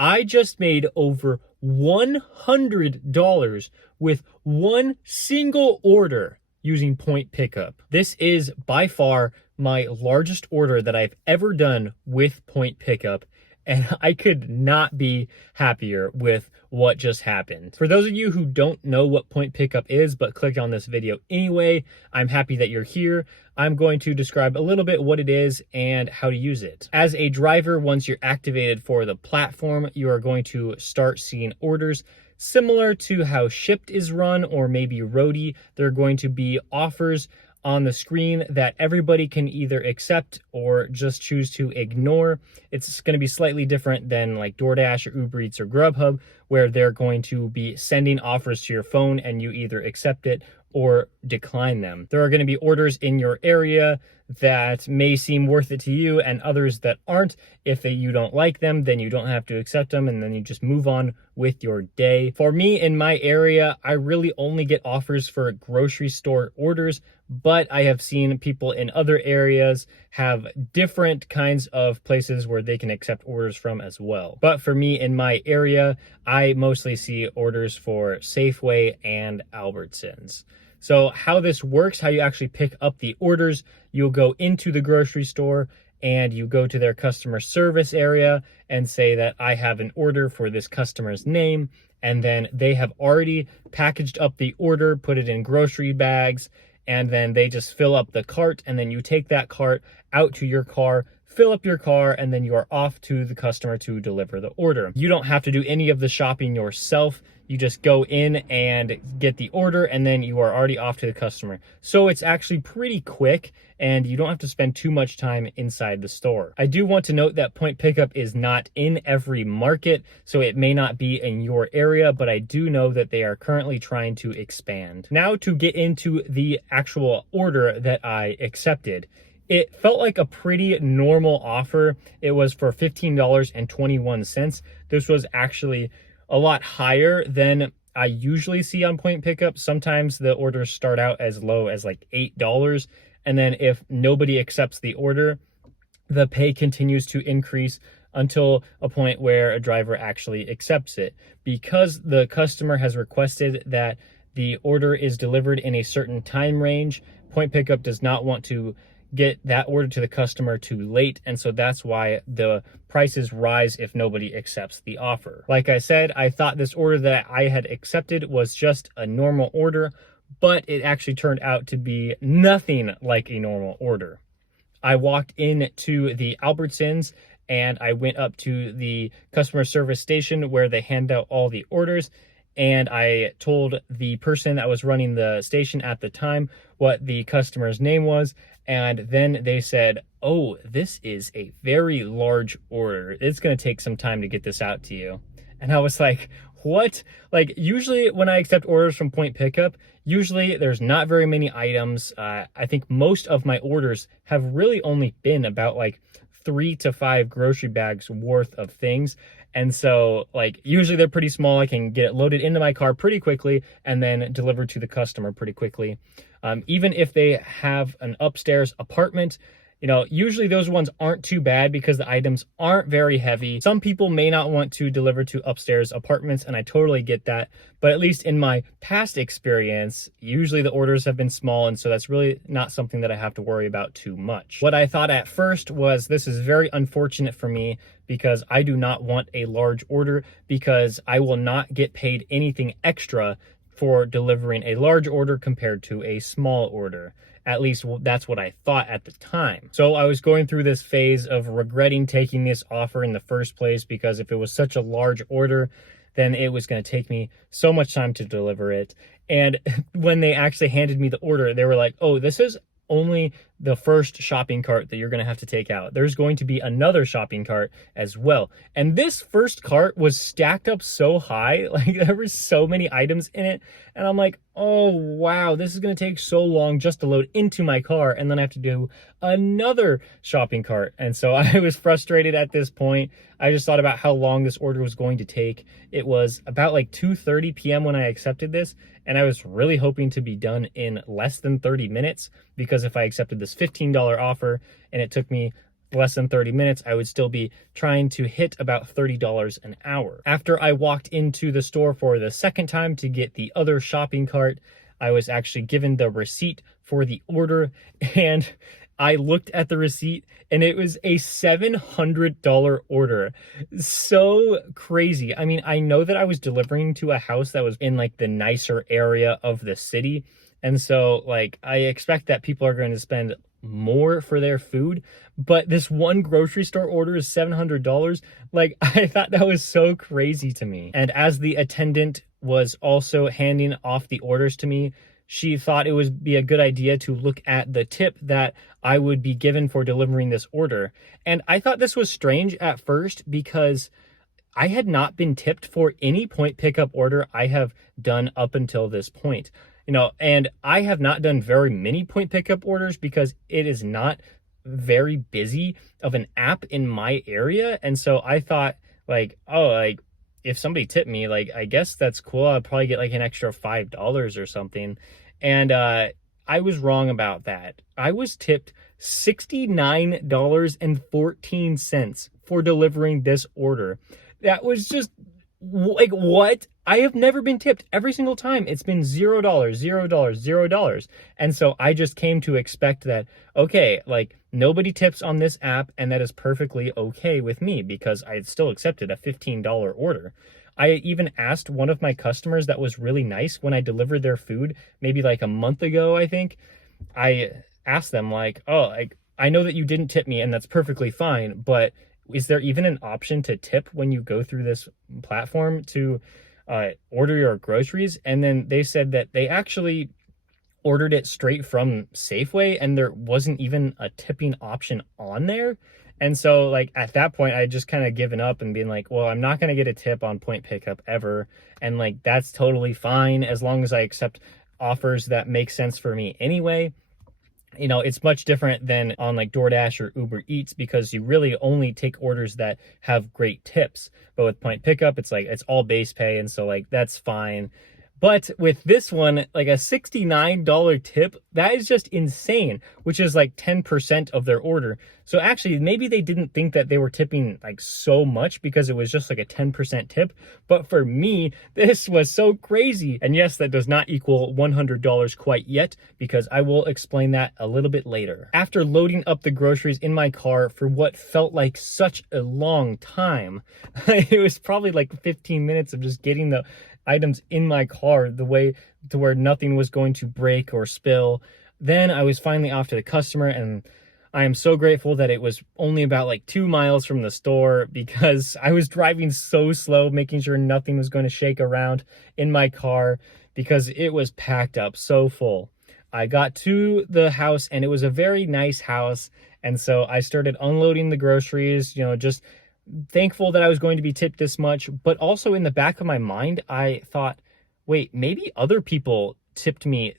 I just made over $100 with one single order using point pickup. This is by far my largest order that I've ever done with point pickup, and I could not be happier with what just happened. For those of you who don't know what point pickup is but clicked on this video anyway, I'm happy that you're here. I'm going to describe a little bit what it is and how to use it. As a driver, once you're activated for the platform, you are going to start seeing orders similar to how Shipt is run, or maybe Roadie. There are going to be offers on the screen that everybody can either accept or just choose to ignore. It's going to be slightly different than like DoorDash or Uber Eats or Grubhub, where they're going to be sending offers to your phone and you either accept it or decline them. There are going to be orders in your area that may seem worth it to you and others that aren't. If you don't like them, then you don't have to accept them, and then you just move on with your day. For me, in my area, I really only get offers for grocery store orders, but I have seen people in other areas have different kinds of places where they can accept orders from as well. But for me, in my area, I mostly see orders for Safeway and Albertsons. So how this works, how you actually pick up the orders, you'll go into the grocery store and you go to their customer service area and say that I have an order for this customer's name, and then they have already packaged up the order, put it in grocery bags, and then they just fill up the cart, and then you take that cart out to your car, fill up your car, and then you are off to the customer to deliver the order. You don't have to do any of the shopping yourself. You just go in and get the order, and then you are already off to the customer. So it's actually pretty quick, and you don't have to spend too much time inside the store. I do want to note that point pickup is not in every market, so it may not be in your area, but I do know that they are currently trying to expand. Now to get into the actual order that I accepted. It felt like a pretty normal offer. It was for $15.21. This was actually a lot higher than I usually see on point pickup. Sometimes the orders start out as low as like $8. And then if nobody accepts the order, the pay continues to increase until a point where a driver actually accepts it. Because the customer has requested that the order is delivered in a certain time range, point pickup does not want to get that order to the customer too late, and so that's why the prices rise if nobody accepts the offer. Like I said, I thought this order that I had accepted was just a normal order, but it actually turned out to be nothing like a normal order. I walked into the Albertsons and I went up to the customer service station where they hand out all the orders, and I told the person that was running the station at the time what the customer's name was, and then they said, "Oh, this is a very large order. It's going to take some time to get this out to you." And I was like, what? Like, usually when I accept orders from point pickup, usually there's not very many items. I think most of my orders have really only been about like 3 to 5 grocery bags worth of things. And so like usually they're pretty small. I can get it loaded into my car pretty quickly and then delivered to the customer pretty quickly. Even if they have an upstairs apartment, you know, usually those ones aren't too bad because the items aren't very heavy. Some people may not want to deliver to upstairs apartments, and I totally get that. But at least in my past experience, usually the orders have been small, and so that's really not something that I have to worry about too much. What I thought at first was, this is very unfortunate for me because I do not want a large order, because I will not get paid anything extra for delivering a large order compared to a small order. At least that's what I thought at the time. So I was going through this phase of regretting taking this offer in the first place, because if it was such a large order, then it was going to take me so much time to deliver it. And when they actually handed me the order, they were like, "Oh, this is only the first shopping cart that you're going to have to take out. There's going to be another shopping cart as well." And this first cart was stacked up so high, like there were so many items in it. And I'm like, oh wow, this is going to take so long just to load into my car, and then I have to do another shopping cart. And so I was frustrated at this point. I just thought about how long this order was going to take. It was about like 2:30 p.m. when I accepted this, and I was really hoping to be done in less than 30 minutes, because if I accepted this $15 offer and it took me less than 30 minutes, I would still be trying to hit about $30 an hour. After I walked into the store for the second time to get the other shopping cart, I was actually given the receipt for the order, and I looked at the receipt and it was a $700 order. So crazy. I mean, I know that I was delivering to a house that was in like the nicer area of the city. And so like, I expect that people are going to spend more for their food, but this one grocery store order is $700. Like, I thought that was so crazy to me. And as the attendant was also handing off the orders to me, she thought it would be a good idea to look at the tip that I would be given for delivering this order. And I thought this was strange at first because I had not been tipped for any point pickup order I have done up until this point. And I have not done very many point pickup orders because it is not very busy of an app in my area. And so I thought like, oh, like if somebody tipped me, like, I guess that's cool. I'll probably get like an extra $5 or something. And I was wrong about that. I was tipped $69.14 for delivering this order. That was just like, what? I have never been tipped. Every single time it's been $0, $0, $0. And so I just came to expect that, okay, like nobody tips on this app, and that is perfectly okay with me because I still accepted a $15 order. I even asked one of my customers that was really nice when I delivered their food, maybe like a month ago, I think. I asked them like, oh, like, I know that you didn't tip me and that's perfectly fine, but is there even an option to tip when you go through this platform to order your groceries? And then they said that they actually ordered it straight from Safeway and there wasn't even a tipping option on there. And so like at that point, I just kind of given up and being like, well, I'm not going to get a tip on point pickup ever. And like, that's totally fine as long as I accept offers that make sense for me anyway. It's much different than on like DoorDash or Uber Eats because you really only take orders that have great tips. But with point pickup, it's like, it's all base pay. And so like, that's fine. But with this one, like a $69 tip, that is just insane, which is like 10% of their order. So actually, maybe they didn't think that they were tipping like so much because it was just like a 10% tip. But for me, this was so crazy. And yes, that does not equal $100 quite yet because I will explain that a little bit later. After loading up the groceries in my car for what felt like such a long time, it was probably like 15 minutes of just getting the items in my car the way to where nothing was going to break or spill. Then I was finally off to the customer, and I am so grateful that it was only about like 2 miles from the store because I was driving so slow, making sure nothing was going to shake around in my car because it was packed up so full. I got to the house and it was a very nice house. And so I started unloading the groceries, just thankful that I was going to be tipped this much, but also in the back of my mind, I thought, wait, maybe other people tipped me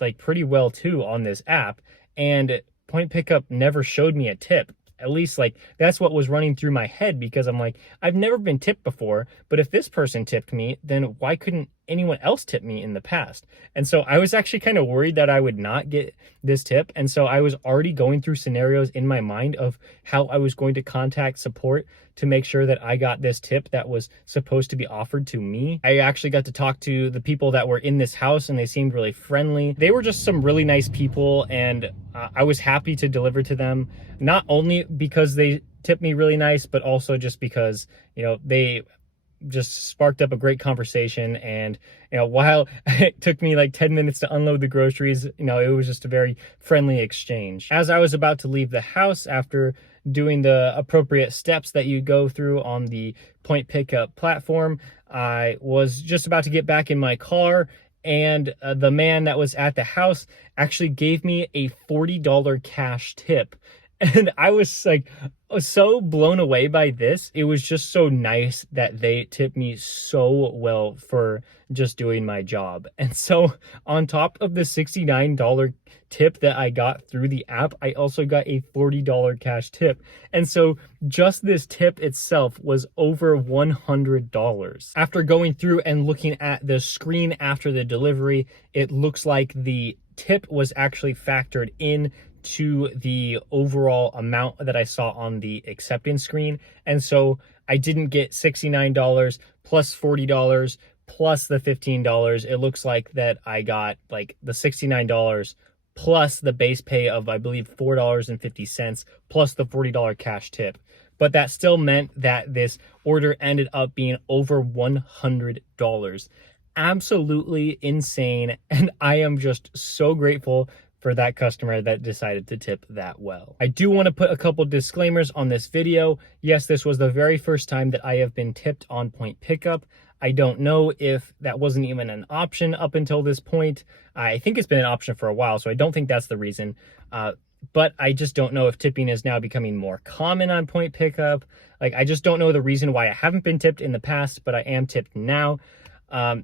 like pretty well too on this app, and point pickup never showed me a tip. At least like that's what was running through my head because I'm like, I've never been tipped before, but if this person tipped me, then why couldn't anyone else tip me in the past? And so I was actually kind of worried that I would not get this tip. And so I was already going through scenarios in my mind of how I was going to contact support to make sure that I got this tip that was supposed to be offered to me. I actually got to talk to the people that were in this house and they seemed really friendly. They were just some really nice people, and I was happy to deliver to them, not only because they tipped me really nice, but also just because, they just sparked up a great conversation. And while it took me like 10 minutes to unload the groceries, it was just a very friendly exchange. As I was about to leave the house after doing the appropriate steps that you go through on the point pickup platform, I was just about to get back in my car, and the man that was at the house actually gave me a $40 cash tip. And I was like so blown away by this. It was just so nice that they tipped me so well for just doing my job. And so on top of the $69 tip that I got through the app, I also got a $40 cash tip. And so just this tip itself was over $100. After going through and looking at the screen after the delivery, it looks like the tip was actually factored in to the overall amount that I saw on the acceptance screen. And so I didn't get $69 plus $40 plus the $15. It looks like that I got like the $69 plus the base pay of, I believe, $4.50 plus the $40 cash tip. But that still meant that this order ended up being over $100. Absolutely insane. And I am just so grateful for that customer that decided to tip that well. I do want to put a couple disclaimers on this video. Yes, this was the very first time that I have been tipped on point pickup. I don't know if that wasn't even an option up until this point. I think it's been an option for a while, so I don't think that's the reason. But I just don't know if tipping is now becoming more common on point pickup. Like, I just don't know the reason why I haven't been tipped in the past, but I am tipped now.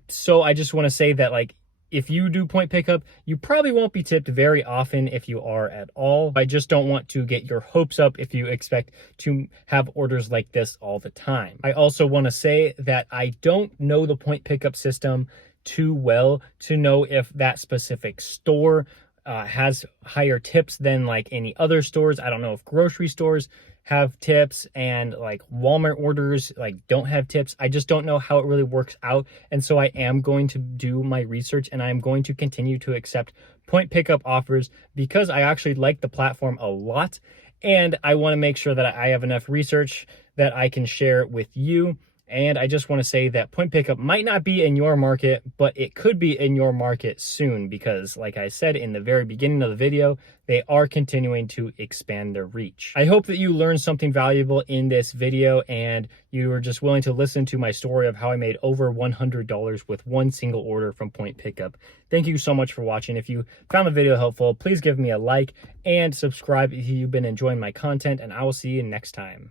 So I just want to say that, like, if you do point pickup, you probably won't be tipped very often if you are at all. I just don't want to get your hopes up if you expect to have orders like this all the time. I also want to say that I don't know the point pickup system too well to know if that specific store has higher tips than like any other stores. I don't know if grocery stores have tips and like Walmart orders like don't have tips. I just don't know how it really works out. And so I am going to do my research, and I'm going to continue to accept point pickup offers because I actually like the platform a lot. And I want to make sure that I have enough research that I can share with you. And I just want to say that point pickup might not be in your market, but it could be in your market soon because, like I said in the very beginning of the video, they are continuing to expand their reach. I hope that you learned something valuable in this video and you were just willing to listen to my story of how I made over $100 with one single order from point pickup. Thank you so much for watching. If you found the video helpful, please give me a like and subscribe if you've been enjoying my content, and I will see you next time.